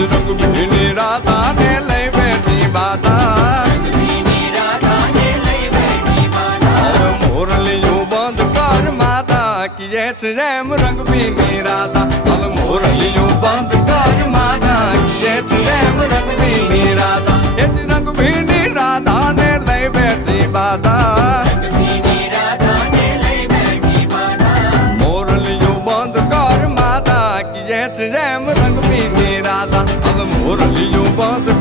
રંગ ભીની રાધા ને લઈ બેઠી બાધા મોરલિયું બંધ કર માતા કીએ છે એમ રંગ ભીની રાધા હવે મોરલિયું બંધ કર માતા કીએ છે એમ રંગ ભીની રાધા એ જ રંગ ભીની રાધા ને લઈ બેઠી બાધા મોરલિયું બંધ કર માતા કીએ છે એમ રંગ ભીની રાધા હવે મોરલિયું બંધ